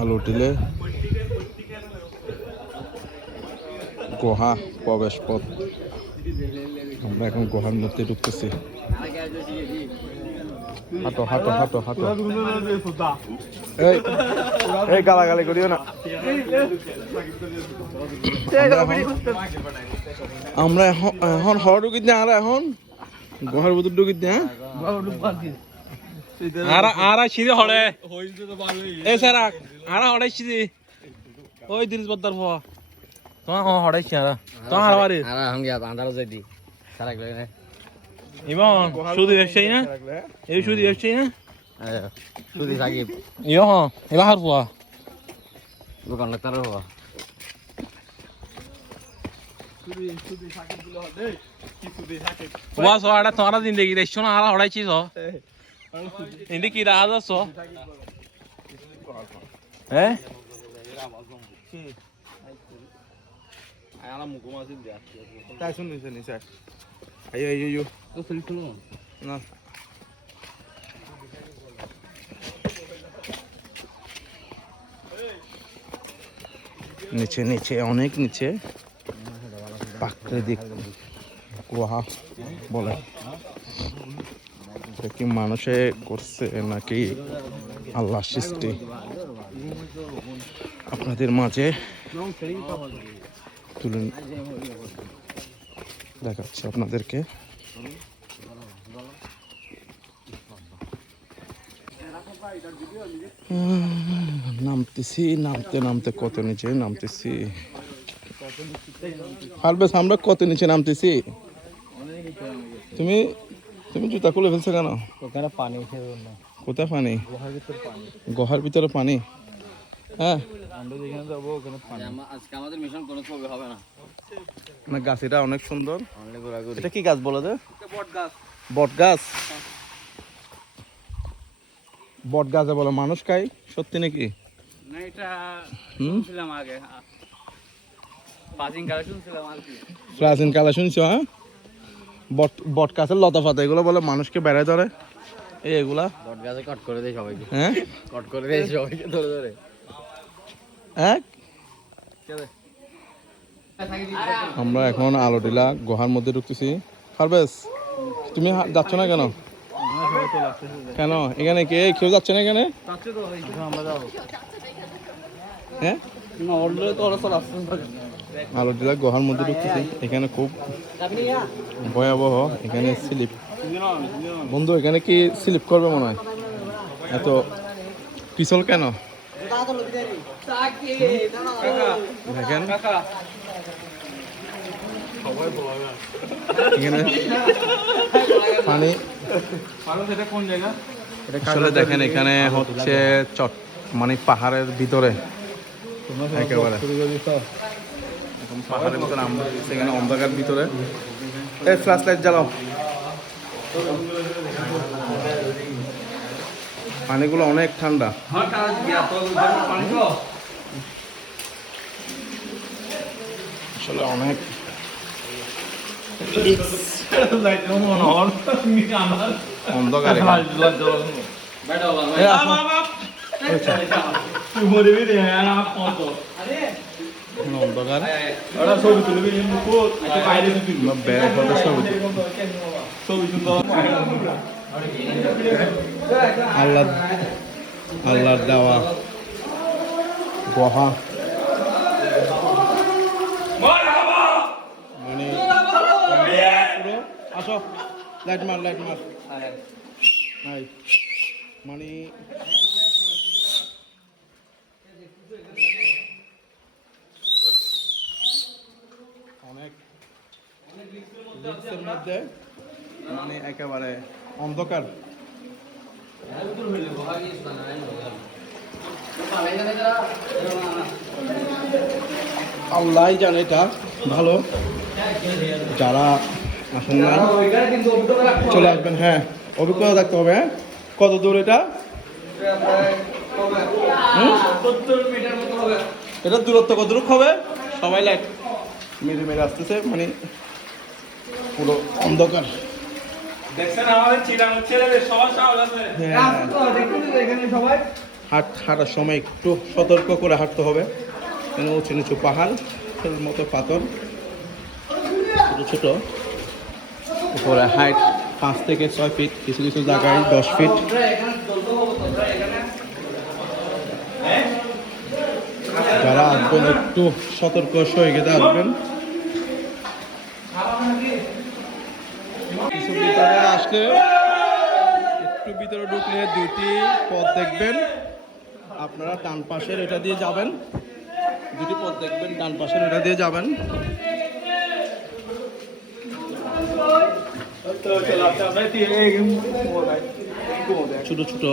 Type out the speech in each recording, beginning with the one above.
আলোটিলে গুহা প্রবেশ পথ। আমরা এখন গুহার মধ্যে ঢুকতেছি। হাঁটো হাঁটো হাঁটো হাঁটো। এই গালাগালি করিও না। আমরা এখন হর ঢুকিত না, আর এখন গুহার ভিতর ঢুকিত না। আর সিঁড়ি হড়ে এই স্যার আর হড়াইছি যে ওই দিরিস বদ্দার হওয়া তোমার হড়াইছি আর তোমার আর বাড়ি আর হাম গিয়া আন্দার যাই দি সারা গলে না ইমন সুদি ব্যবসায়ী না, এই সুদি ব্যবসায়ী না, সুদি সাকিব ইয়ো হ্যাঁ এবার হার হওয়া দোকান লাগতার হওয়া ওয়া সো আড়া তোমার জিন্দেগি দেখছো না, আর হড়াইছি সো ইন্দি কি রাজ আছো হ্যাঁ আয়ালা মুকো মাসিন দিয়া তাই শুনুন স্যার আইও আইও আইও তো সেলফ খুলো না নিচে নিচে অনেক নিচে প্রাকৃতিক গুহা বলে। এটা কি মানুষে করছে নাকি আল্লাহ সৃষ্টি আপনাদের মাঝে তুলে দেখাচ্ছে আপনাদেরকে। নামতেছি, নামতে নামতে কত নিচে নামতেছি। হারবেস আমরা কত নিচে নামতেছি। তুমি তুমি জুতা খুলে ফেলছো কেন? ওখানে পানি উঠে না, কোথায় পানি? গুহার ভিতর পানি, গুহার ভিতরে পানি। হ্যাঁ আমরা যেখানে যাবো ওখানে পানি। আজকে আমাদের মিশন কোনো ছবি হবে না। না গাছ এটা অনেক সুন্দর। অনেক ঘোরাঘুরি। এটা কি গাছ বলে যে? বট গাছ। বট গাছ। বট গাছে বলে মানুষ খায়, সত্যি নাকি? না এটা শুনছিলাম আগে, প্রাচীন কালে শুনছিলাম আর কি। প্রাচীন কালে শুনছো? হ্যাঁ বট বট গাছের লতা পাতা এগুলো বলে মানুষকে বেড়ায় ধরে। এই এগুলা বট গাছে কট করে দেয় সবাইকে। হ্যাঁ কট করে দেয় সবাইকে ধরে ধরে। এক আমরা এখন আলোটিলা গুহার মধ্যে ঢুকতেছি। পারবেশ তুমি যাচ্ছ না কেন? কেন এখানে কে কেউ যাচ্ছে না এখানে? হ্যাঁ আলোটিলা গুহার মধ্যে ঢুকতেছি। এখানে খুব ভয়াবহ। এখানে স্লিপ বন্ধু, এখানে কি স্লিপ করবে মনে হয়? এত পিছল কেন দেখেন? এখানে পানি আসলে দেখেন এখানে হচ্ছে চট মানে পাহাড়ের ভিতরে একেবারে পাহাড়ের ভিতরে আমরা সেখানে অন্ধকার ভিতরে। এই ফ্ল্যাশ লাইট জ্বালাও। পানিগুলো অনেক ঠান্ডা। আসলে অনেক অন্ধকার। আল্লাহ আল্লাহর দেওয়া গুহা মানে আসো লাইট মার লাইট মার মানে অনেক রিস্কের মধ্যে মানে একেবারে অন্ধকার। আল্লাহ জানে এটা ভালো। যারা আসেন না চলে আসবেন। হ্যাঁ অভিজ্ঞতা থাকতে হবে। হ্যাঁ কত দূর এটা? এটা দূরত্ব কত দূর হবে? সবাই লাইট মেরে মেরে আসতেছে, মানে পুরো অন্ধকার। দেখছেন আমাদের চিরাং ছেলে সবার সাহস আছে। হাঁটার সময় একটু সতর্ক করে হাঁটতে হবে, কেন উঁচু নিচু পাহাড় মতো পাথর ছোটো ছোটো, উপরে হাইট 5 থেকে 6 ফিট, কিছু কিছু জায়গায় 10 ফিট। যারা আসবেন একটু সতর্ক সহযোগিতা আসবেন। কিছু ভিতরে আসলে একটু ভিতরে ঢুকলে 2টি পথ দেখবেন, আপনারা ডান পাশের এটা দিয়ে যাবেন, 2টি পথ দেখবেন, ডান পাশের এটা দিয়ে যাবেন। ছোট ছোট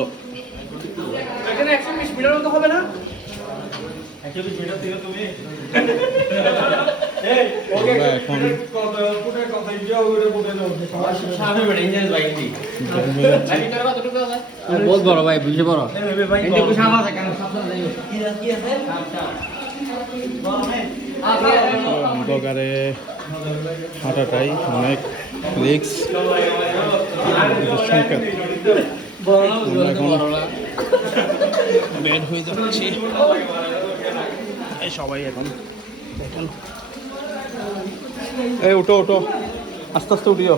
এখানে 120 মিটার মতো হবে না? আমরা এখন বহুত বড় ভাই, বুঝে বড় অন্ধকারে হাঁটাটাই অনেক রিস্ক সংকেত। আমরা এখন বের হয়ে যাচ্ছি, এই সবাই এখন দেখেন, এই উঠো উঠো, আস্তে আস্তে উঠিও।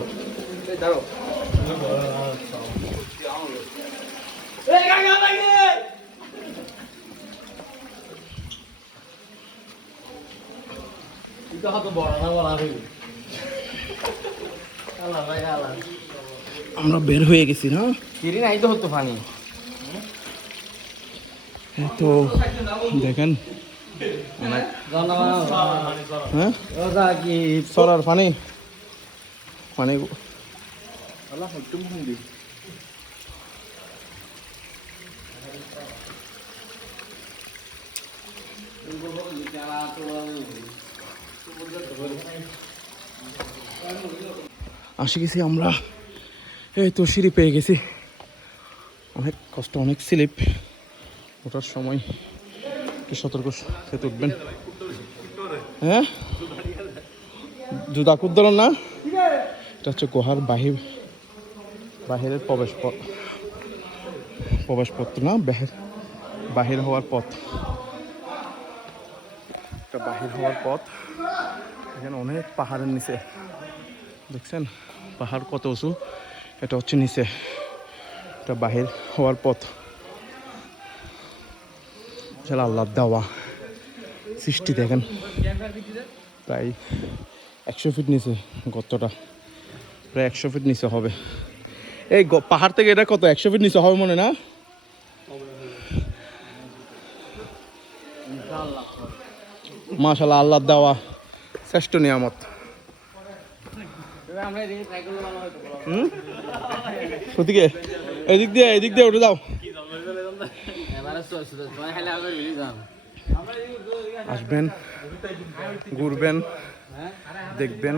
আমরা বের হয়ে গেছি না, নাই তো হতো পানি। এই তো দেখেন অনেক, হ্যাঁ সরার পানি পানি আসে গেছি আমরা, এই তো সিঁড়ি পেয়ে গেছি। অনেক কষ্ট, অনেক স্লিপ, ওঠার সময় একটু সতর্ক সাথে উঠবেন। হ্যাঁ জুতা কুদ্দল না, এটা হচ্ছে গুহার বাহিরের প্রবেশপত্র না, বাহির হওয়ার পথ, এটা বাহির হওয়ার পথ। এখানে অনেক পাহাড়ের নিচে দেখছেন, পাহাড় কত উঁচু, এটা হচ্ছে নিচে, এটা বাহির হওয়ার পথ। আল্লাহ দেওয়া সৃষ্টি দেখেন, প্রায় 100 ফিট নিচে গর্তটা, প্রায় 100 ফিট নিচে হবে। এই পাহাড় থেকে এটা কত 100 ফিট নিচে হবে মনে না? মাশাআল্লাহ, আল্লাহ দেওয়া শ্রেষ্ঠ নিয়ামত। সত্যিকে এদিক দিয়ে উঠে যাও, আসবেন, ঘুরবেন, দেখবেন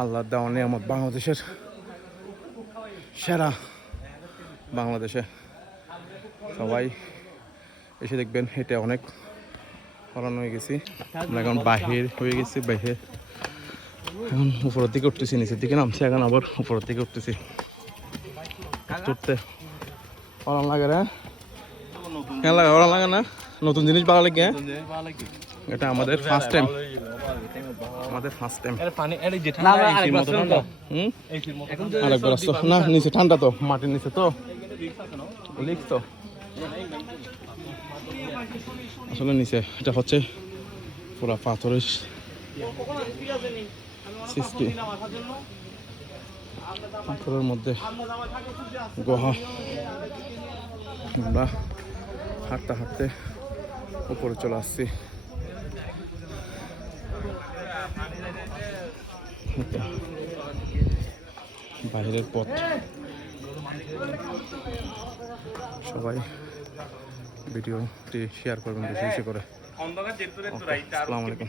আল্লাহর দেওয়া নিয়ামত। বাংলাদেশের সেরা, বাংলাদেশে সবাই এসে দেখবেন। এটা অনেক ফলানো হয়ে গেছি, আমরা এখন বাহির হয়ে গেছি, বাহির এখন উপরের দিকে উঠতেছি, নিচের দিকে নামছি, এখন আবার উপরের দিকে উঠতেছি। চড়তে ভালো লাগে রে, কেন লাগে ভালো লাগে না? নতুন জিনিস ভালো লাগে, এটা আমাদের ফার্স্ট টাইম, আরেকবার আসতো না, নিচে ঠান্ডা তো, মাটির নিচে তো লিখছ তো আসলে নিচে, এটা হচ্ছে পুরা পাথরের সৃষ্টি, পাথরের মধ্যে গুহা। আমরা হাঁটতে হাঁটতে উপরে চলে আসছি। বাইরের পথ, সবাই ভিডিওটি শেয়ার করবেন বেশি বেশি করে। আসসালামু আলাইকুম।